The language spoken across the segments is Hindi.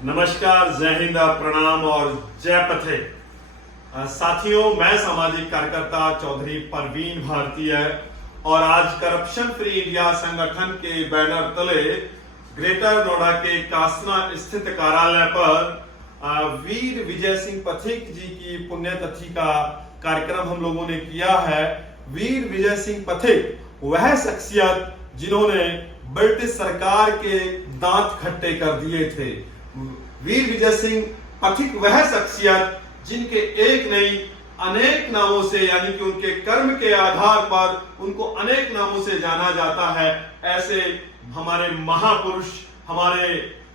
नमस्कार, जय हिंद, प्रणाम और जय पथिक। साथियों, मैं सामाजिक कार्यकर्ता चौधरी परवीन भारतीय और आज करप्शन फ्री इंडिया संगठन के बैनर तले ग्रेटर नोएडा के कासना स्थित कार्यालय पर वीर विजय सिंह पथिक जी की पुण्यतिथि का कार्यक्रम हम लोगों ने किया है। वीर विजय सिंह पथिक वह शख्सियत जिन्होंने ब्रिटिश सरकार के दांत खट्टे कर दिए थे। वीर विजय सिंह पथिक वह शख्सियत जिनके एक नहीं अनेक नामों से, यानी कि उनके कर्म के आधार पर उनको अनेक नामों से जाना जाता है। ऐसे हमारे महापुरुष, हमारे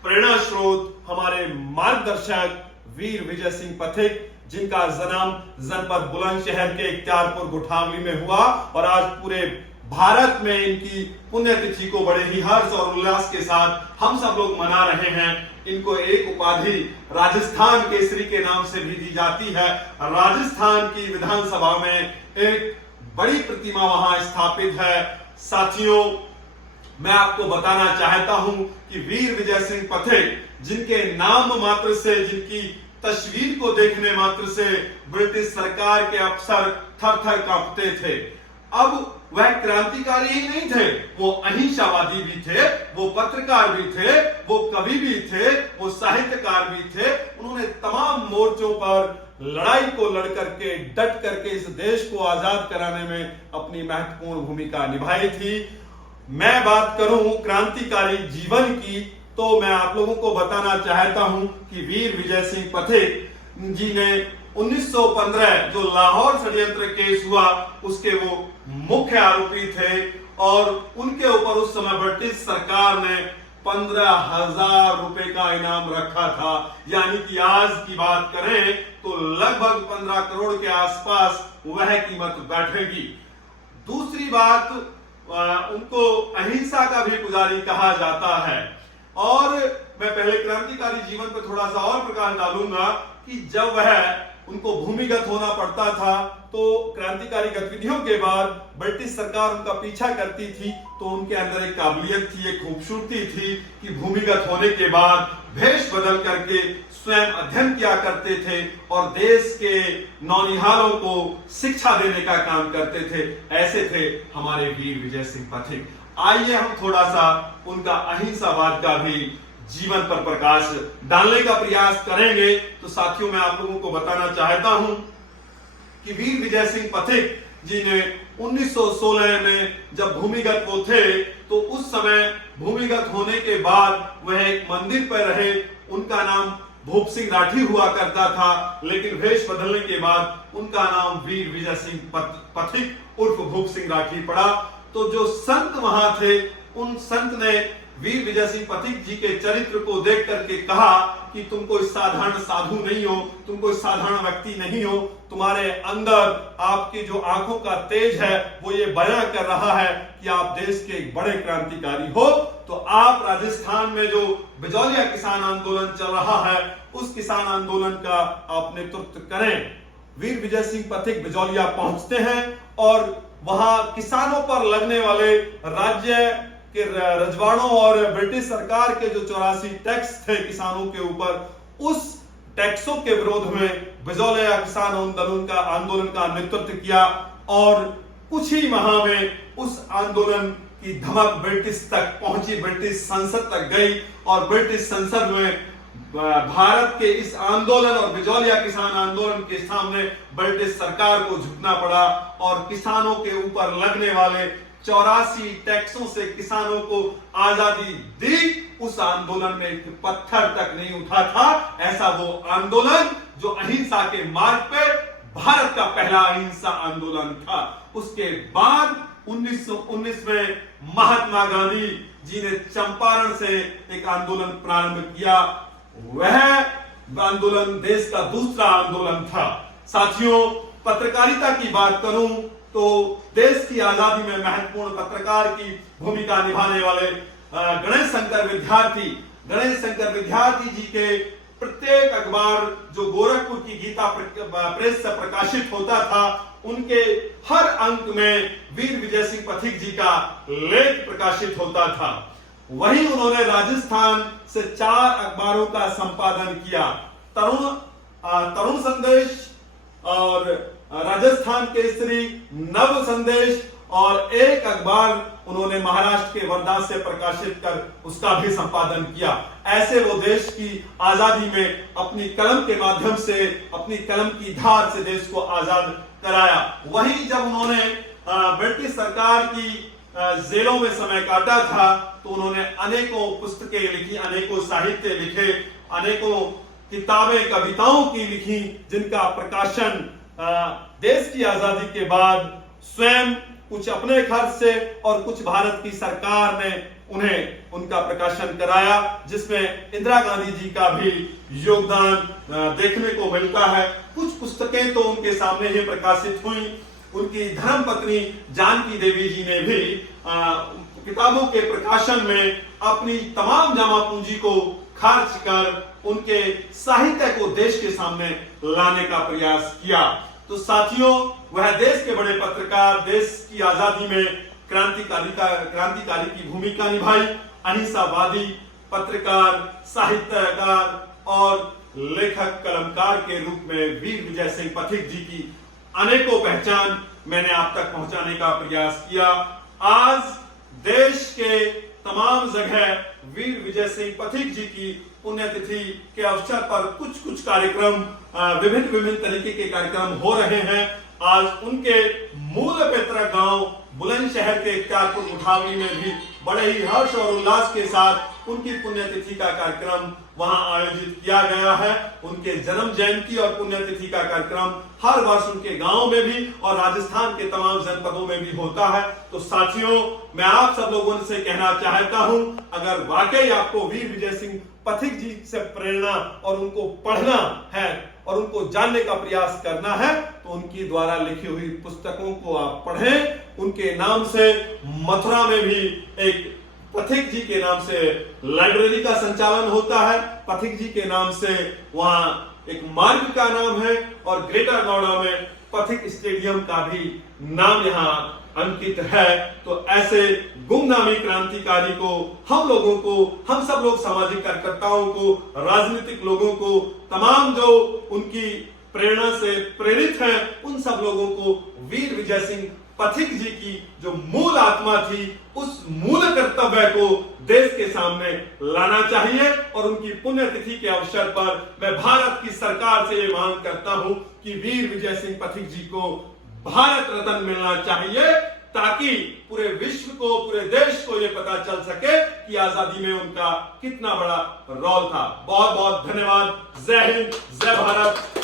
प्रेरणा स्रोत, हमारे मार्गदर्शक वीर विजय सिंह पथिक, जिनका जन्म जनपद बुलंदशहर के इख्तियारपुर गुठावली में हुआ और आज पूरे भारत में इनकी पुण्यतिथि को बड़े ही हर्ष और उल्लास के साथ हम सब लोग मना रहे हैं। इनको एक उपाधि राजस्थान केसरी के नाम से भी दी जाती है। राजस्थान की विधानसभा में एक बड़ी प्रतिमा वहां स्थापित है। साथियों, मैं आपको बताना चाहता हूं कि वीर विजय सिंह पथिक, जिनके नाम मात्र से, जिनकी तस्वीर को देखने मात्र से ब्रिटिश सरकार के अफसर थर थर कांपते थे, अब वह क्रांतिकारी ही नहीं थे, वो अहिंसावादी भी थे, वो पत्रकार भी थे, वो कवि भी थे, वो साहित्यकार भी थे। उन्होंने तमाम मोर्चों पर लड़ाई को लड़ करके, डट करके इस देश को आजाद कराने में अपनी महत्वपूर्ण भूमिका निभाई थी। मैं बात करूं क्रांतिकारी जीवन की, तो मैं आप लोगों को बताना चाहता हूं कि वीर विजय सिंह पथिक जी ने 1915 जो लाहौर षड्यंत्र केस हुआ, उसके वो मुख्य आरोपी थे और उनके ऊपर उस समय ब्रिटिश सरकार ने 15,000 रुपए का इनाम रखा था। यानी कि आज की बात करें तो लगभग 15 करोड़ के आसपास वह कीमत बैठेगी। दूसरी बात, उनको अहिंसा का भी पुजारी कहा जाता है। और मैं पहले क्रांतिकारी जीवन पर थोड़ा सा और प्रकाश डालूंगा कि जब वह उनको भूमिगत होना पड़ता था, तो क्रांतिकारी गतिविधियों के बाद ब्रिटिश सरकार उनका पीछा करती थी, तो उनके अंदर एक काबिलियत थी, एक खूबसूरती थी कि भूमिगत होने के बाद भेष बदल करके स्वयं अध्ययन किया करते थे और देश के नौनिहालों को शिक्षा देने का काम करते थे। ऐसे थे हमारे वीर विजय सिंह पथिक। आइए हम थोड़ा सा उनका अहिंसावाद का भी जीवन पर प्रकाश डालने का प्रयास करेंगे। तो साथियों, मैं आप लोगों को बताना चाहता हूं कि वीर विजय सिंह पथिक जी ने 1916 में जब भूमिगत वो थे, तो उस समय भूमिगत होने के बाद वह एक मंदिर पर रहे। उनका नाम भूप सिंह राठी हुआ करता था, लेकिन वेश बदलने के बाद उनका नाम वीर विजय सिंह पथिक उर्फ भूप सिंह राठी पड़ा। तो जो संत वहां थे, उन संत ने वीर विजय सिंह पथिक जी के चरित्र को देख करके कहा कि तुम कोई साधारण साधु नहीं हो, तुम कोई साधारण व्यक्ति नहीं हो, तुम्हारे अंदर आपकी जो आंखों का तेज है वो ये बयां कर रहा है कि आप देश के एक बड़े क्रांतिकारी हो। तो आप राजस्थान में जो बिजौलिया किसान आंदोलन चल रहा है, उस किसान आंदोलन का आप नेतृत्व करें। वीर विजय सिंह पथिक बिजौलिया पहुंचते हैं और वहां किसानों पर लगने वाले राज्य के रजवाड़ों और ब्रिटिश सरकार के जो 84 टैक्स थे किसानों के ऊपर, उस टैक्सों के विरोध में बिजौलिया किसान आंदोलन का नेतृत्व किया और कुछ ही माह में उस आंदोलन की धमक ब्रिटिश तक पहुंची, ब्रिटिश संसद तक गई और ब्रिटिश संसद में भारत के इस आंदोलन और बिजौलिया किसान आंदोलन के सामने ब्रिटिश सरकार को झुकना पड़ा और किसानों के ऊपर लगने वाले 84 टैक्सों से किसानों को आजादी दी। उस आंदोलन में एक पत्थर तक नहीं उठा था। ऐसा वो आंदोलन जो अहिंसा के मार्ग पे भारत का पहला अहिंसा आंदोलन था। उसके बाद 1919 में महात्मा गांधी जी ने चंपारण से एक आंदोलन प्रारंभ किया। वह आंदोलन देश का दूसरा आंदोलन था। साथियों, पत्रकारिता की बात करूं तो देश की आजादी में महत्वपूर्ण पत्रकार की भूमिका निभाने वाले गणेश शंकर विद्यार्थी जी के प्रत्येक अखबार जो गोरखपुर की गीता प्रेस से प्रकाशित होता था, उनके हर अंक में वीर विजय सिंह पथिक जी का लेख प्रकाशित होता था। वहीं उन्होंने राजस्थान से 4 अखबारों का संपादन किया। तरुण संदेश और राजस्थान केसरी, नव संदेश और एक अखबार उन्होंने महाराष्ट्र के वर्धा से प्रकाशित कर उसका भी संपादन किया। ऐसे वो देश की आजादी में अपनी कलम के माध्यम से, अपनी कलम की धार से देश को आजाद कराया। वहीं जब उन्होंने ब्रिटिश सरकार की जेलों में समय काटा था तो उन्होंने अनेकों पुस्तकें लिखी, अनेकों साहित्य लिखे, अनेकों किताबें, कविताओं की लिखी, जिनका प्रकाशन देश की आजादी के बाद स्वयं कुछ अपने खर्च से और कुछ भारत की सरकार ने उन्हें उनका प्रकाशन कराया, जिसमें इंदिरा गांधी जी का भी योगदान देखने को मिलता है। कुछ पुस्तकें तो उनके सामने ही प्रकाशित हुई। उनकी धर्मपत्नी जानकी देवी जी ने भी किताबों के प्रकाशन में अपनी तमाम जमा पूंजी को खर्च कर उनके साहित्य को देश के सामने लाने का प्रयास किया। तो साथियों, वह देश के बड़े पत्रकार, देश की आजादी में क्रांतिकारी की भूमिका निभाई, अहिंसावादी पत्रकार, साहित्यकार और लेखक कलमकार के रूप में वीर विजय सिंह पथिक जी की अनेकों पहचान मैंने आप तक पहुंचाने का प्रयास किया। आज देश के तमाम जगह वीर विजय सिंह पथिक जी की पुण्यतिथि के अवसर पर कुछ कार्यक्रम, विभिन्न तरीके के कार्यक्रम हो रहे हैं। आज उनके मूल पैतृक गांव बुलंदशहर के इख्तियारपुर मुठावनी में भी बड़े ही हर्ष और उल्लास के साथ उनकी पुण्यतिथि का कार्यक्रम वहां आयोजित किया गया है। उनके जन्म जयंती और पुण्यतिथि का कार्यक्रम हर वर्ष उनके गांव में भी और राजस्थान के तमाम जनपदों में भी होता है। तो साथियों, मैं आप सब लोगों से कहना चाहता हूं, अगर वाकई आपको वीर विजय सिंह पथिक जी से प्रेरणा और उनको पढ़ना है और उनको जानने का प्रयास करना है तो उनकी द्वारा लिखी हुई पुस्तकों को आप पढ़ें। उनके नाम से मथुरा में भी एक पथिक जी के नाम से लाइब्रेरी का संचालन होता है। पथिक जी के नाम से वहां एक मार्ग का नाम है और ग्रेटर नोएडा में पथिक स्टेडियम का भी नाम यहाँ अंकित है। तो ऐसे गुमनामी क्रांतिकारी को हम लोगों को, हम सब लोग सामाजिक कार्यकर्ताओं को, राजनीतिक लोगों को, तमाम जो उनकी प्रेरणा से प्रेरित हैं, उन सब लोगों को वीर विजय सिंह पथिक जी की जो मूल आत्मा थी, उस मूल कर्तव्य को देश के सामने लाना चाहिए। और उनकी पुण्यतिथि के अवसर पर मैं भारत की सरकार से ये मांग करता हूं कि वीर विजय सिंह पथिक जी को भारत रत्न मिलना चाहिए, ताकि पूरे विश्व को, पूरे देश को ये पता चल सके कि आजादी में उनका कितना बड़ा रोल था। बहुत बहुत धन्यवाद। जय हिंद, जय भारत।